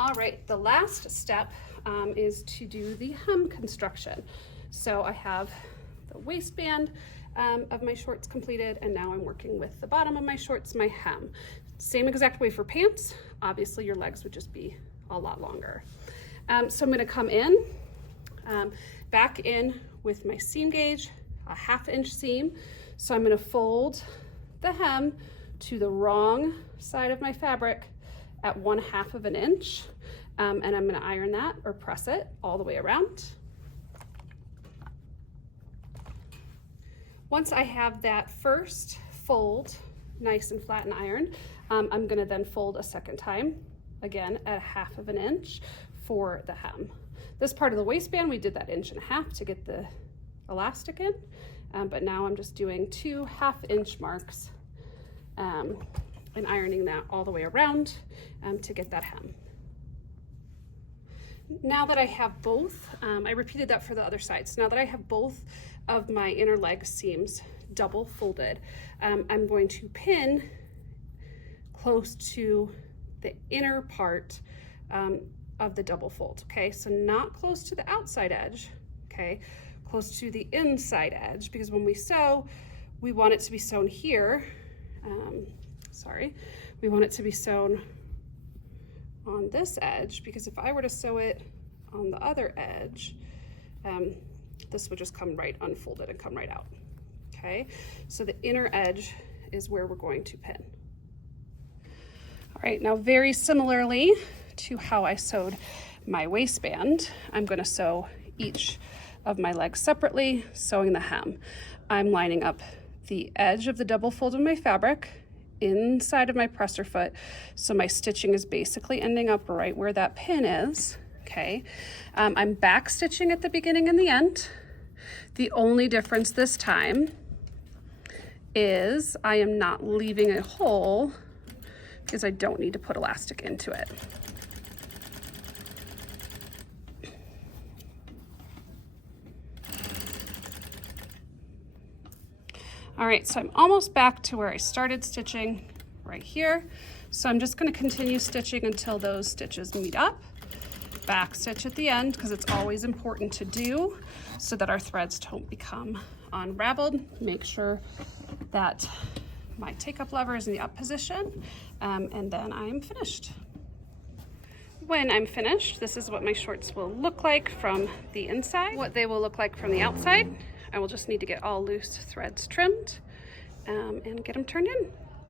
All right, the last step is to do the hem construction. So I have the waistband of my shorts completed, and now I'm working with the bottom of my shorts, my hem. Same exact way for pants. Obviously your legs would just be a lot longer. So I'm gonna come in, back in with my seam gauge, a 1/2 inch seam. So I'm gonna fold the hem to the wrong side of my fabric at 1/2 of an inch. And I'm gonna iron that or press it all the way around. Once I have that first fold nice and flat and ironed, I'm gonna then fold a second time, again at 1/2 of an inch for the hem. This part of the waistband, we did that 1.5 inches to get the elastic in, but now I'm just doing 2 1/2 inch marks and ironing that all the way around to get that hem. Now that I have both, I repeated that for the other side. So now that I have both of my inner leg seams double folded, I'm going to pin close to the inner part of the double fold, okay? So not close to the outside edge, okay? Close to the inside edge, because when we sew, we want it to be sewn here. We want it to be sewn on this edge, because if I were to sew it on the other edge, this would just come right unfolded and come right out, okay? So the inner edge is where we're going to pin. All right, now very similarly to how I sewed my waistband, I'm gonna sew each of my legs separately, sewing the hem. I'm lining up the edge of the double fold of my fabric inside of my presser foot, so my stitching is basically ending up right where that pin is, okay? I'm back stitching at the beginning and the end. The only difference this time is I am not leaving a hole because I don't need to put elastic into it. All right, so I'm almost back to where I started stitching right here. So I'm just gonna continue stitching until those stitches meet up. Back stitch at the end, because it's always important to do so that our threads don't become unraveled. Make sure that my take-up lever is in the up position, and then I'm finished. When I'm finished, this is what my shorts will look like from the inside. What they will look like from the outside. I will just need to get all loose threads trimmed and get them turned in.